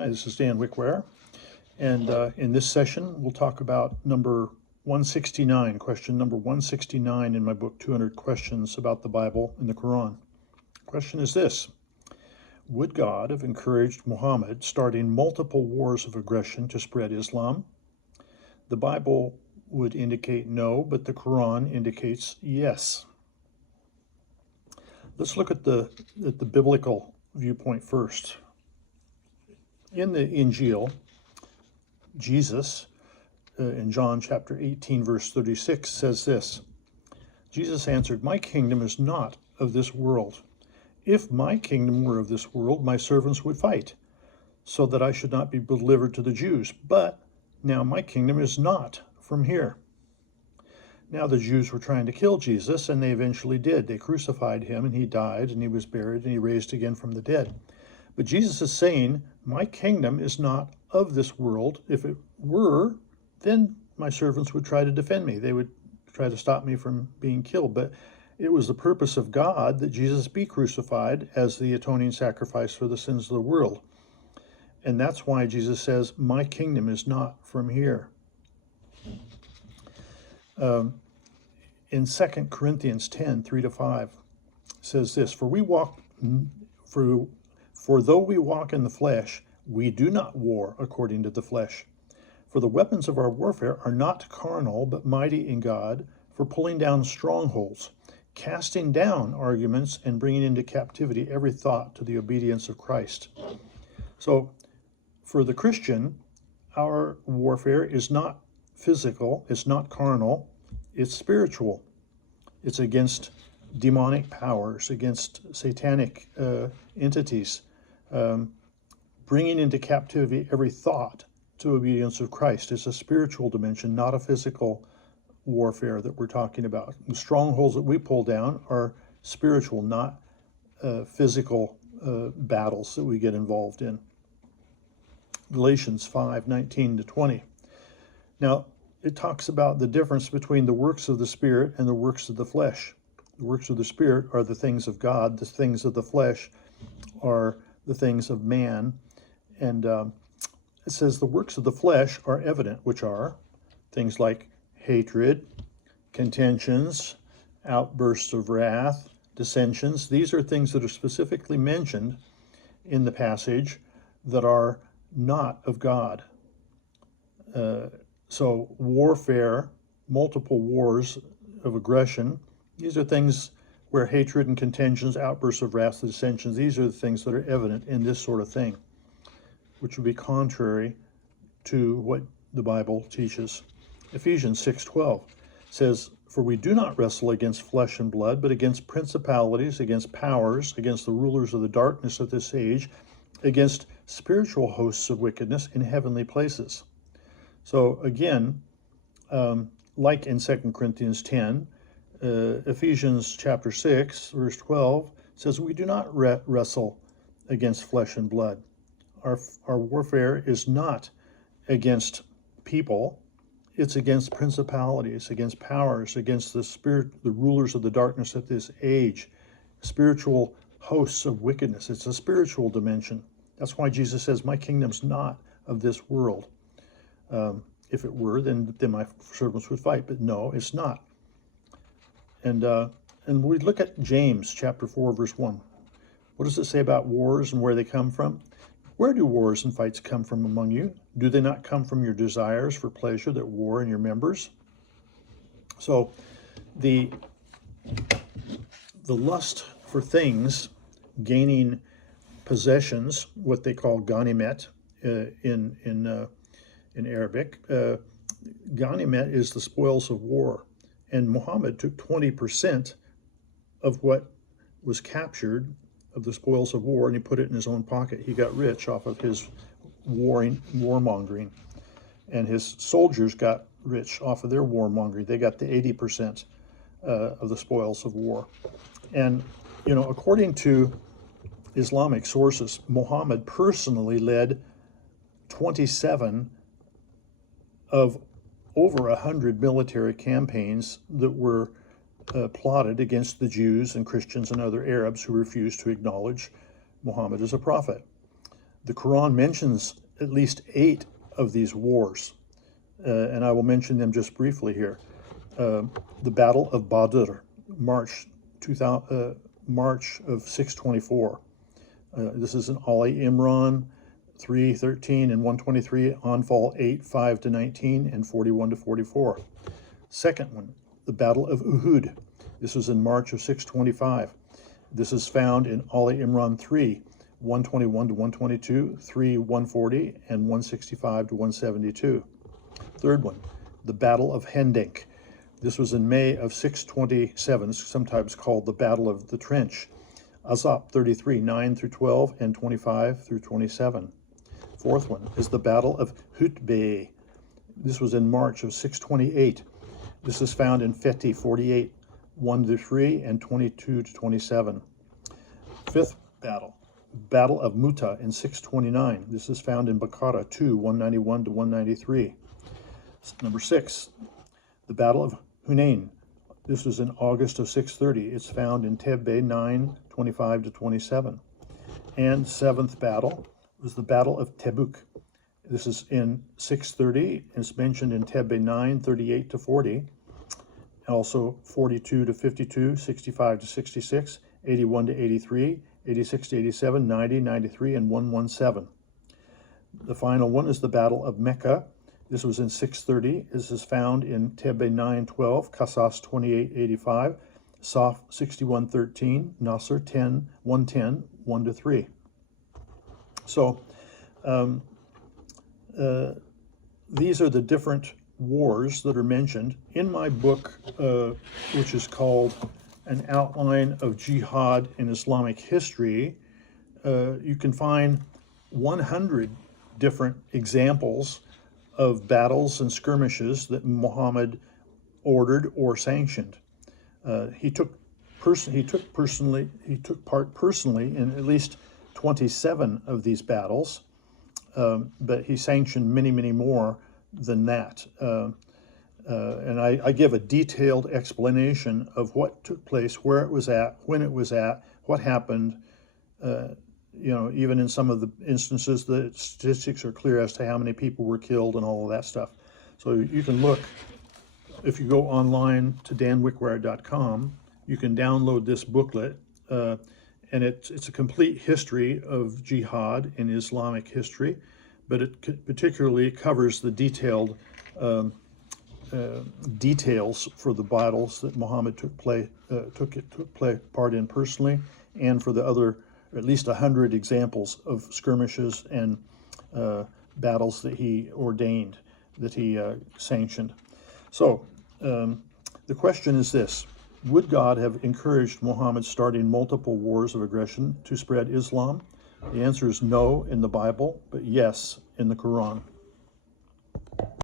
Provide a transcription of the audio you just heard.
Hi, this is Dan Wickware, and in this session we'll talk about number 169, question number 169 in my book, 200 Questions About the Bible and the Qur'an. Question is this: would God have encouraged Muhammad starting multiple wars of aggression to spread Islam? The Bible would indicate no, but the Qur'an indicates yes. Let's look at the biblical viewpoint first. In the Injil, Jesus, in John chapter 18, verse 36, says this: Jesus answered, "My kingdom is not of this world. If my kingdom were of this world, my servants would fight, so that I should not be delivered to the Jews. But now my kingdom is not from here." Now the Jews were trying to kill Jesus, and they eventually did. They crucified him, and he died, and he was buried, and he raised again from the dead. But Jesus is saying, my kingdom is not of this world. If it were, then my servants would try to defend me. They would try to stop me from being killed. But it was the purpose of God that Jesus be crucified as the atoning sacrifice for the sins of the world. And that's why Jesus says, my kingdom is not from here. In 2 Corinthians 10, 3-5, says this: For though we walk in the flesh, we do not war according to the flesh. For the weapons of our warfare are not carnal, but mighty in God, for pulling down strongholds, casting down arguments, and bringing into captivity every thought to the obedience of Christ. So, for the Christian, our warfare is not physical, it's not carnal, it's spiritual. It's against demonic powers, against satanic entities, bringing into captivity every thought to obedience of Christ. It's a spiritual dimension, not a physical warfare that we're talking about. The strongholds that we pull down are spiritual, not physical battles that we get involved in. Galatians 5:19-20. Now, it talks about the difference between the works of the Spirit and the works of the flesh. The works of the Spirit are the things of God. The things of the flesh are the things of man. And it says the works of the flesh are evident, which are things like hatred, contentions, outbursts of wrath, dissensions. These are things that are specifically mentioned in the passage that are not of God. So warfare, multiple wars of aggression, these are things where hatred and contentions, outbursts of wrath, dissensions, these are the things that are evident in this sort of thing, which would be contrary to what the Bible teaches. Ephesians 6:12 says, "For we do not wrestle against flesh and blood, but against principalities, against powers, against the rulers of the darkness of this age, against spiritual hosts of wickedness in heavenly places." So again, like in 2 Corinthians 10, Ephesians chapter 6, verse 12 says, we do not wrestle against flesh and blood. Our warfare is not against people. It's against principalities, against powers, against the rulers of the darkness of this age, spiritual hosts of wickedness. It's a spiritual dimension. That's why Jesus says, my kingdom's not of this world. If it were, then my servants would fight. But no, it's not. And we look at James chapter 4, verse 1. What does it say about wars and where they come from? Where do wars and fights come from among you? Do they not come from your desires for pleasure that war in your members? So the lust for things, gaining possessions, what they call ganimet in Arabic. Ganimet is the spoils of war, and Muhammad took 20% of what was captured of the spoils of war, and he put it in his own pocket. He got rich off of his warmongering, and his soldiers got rich off of their warmongering. They got the 80% of the spoils of war. And, according to Islamic sources, Muhammad personally led 27 of over 100 military campaigns that were plotted against the Jews and Christians and other Arabs who refused to acknowledge Muhammad as a prophet. The Qur'an mentions at least 8 of these wars, and I will mention them just briefly here. The Battle of Badr, March of 624. This is in Ali Imran 3:13 and 123, Anfal 8:5-19 and 41-44. Second one, the Battle of Uhud. This was in March of 625. This is found in Ali Imran 3, 121-122, 3:140, and 165-172. Third one, the Battle of Hendek. This was in May of 627, sometimes called the Battle of the Trench. Azap 33, 9-12, and 25-27. Fourth one is the Battle of Hutbeh. This was in March of 628. This is found in Fethi 48, 1-3, and 22-27. Fifth battle, Battle of Muta in 629. This is found in Baqarah 2, 191-193. Number 6, the Battle of Hunain. This was in August of 630. It's found in Tebbe 9, 25-27. And seventh battle was the Battle of Tebuk. This is in 630. It's mentioned in Tebbe 9, 38-40. Also 42-52, 65-66, 81-83, 86-87, 90, 93, and 117. The final one is the Battle of Mecca. This was in 630. This is found in Tebbe 9:12, Qasas 28:85, Saf 61:13, Nasr 110, 1-3. So these are the different wars that are mentioned in my book, which is called An Outline of Jihad in Islamic History. You can find 100 different examples of battles and skirmishes that Muhammad ordered or sanctioned. He took part personally in at least 27 of these battles, but he sanctioned many, many more than that. And I give a detailed explanation of what took place, where it was at, when it was at, what happened. Even in some of the instances, the statistics are clear as to how many people were killed and all of that stuff. So you can look, if you go online to danwickwire.com, you can download this booklet, and it's a complete history of jihad in Islamic history, but it particularly covers the detailed details for the battles that Muhammad took part in personally, and for the other at least 100 examples of skirmishes and battles that he ordained, that he sanctioned. So the question is this: would God have encouraged Muhammad starting multiple wars of aggression to spread Islam? The answer is no in the Bible, but yes in the Quran.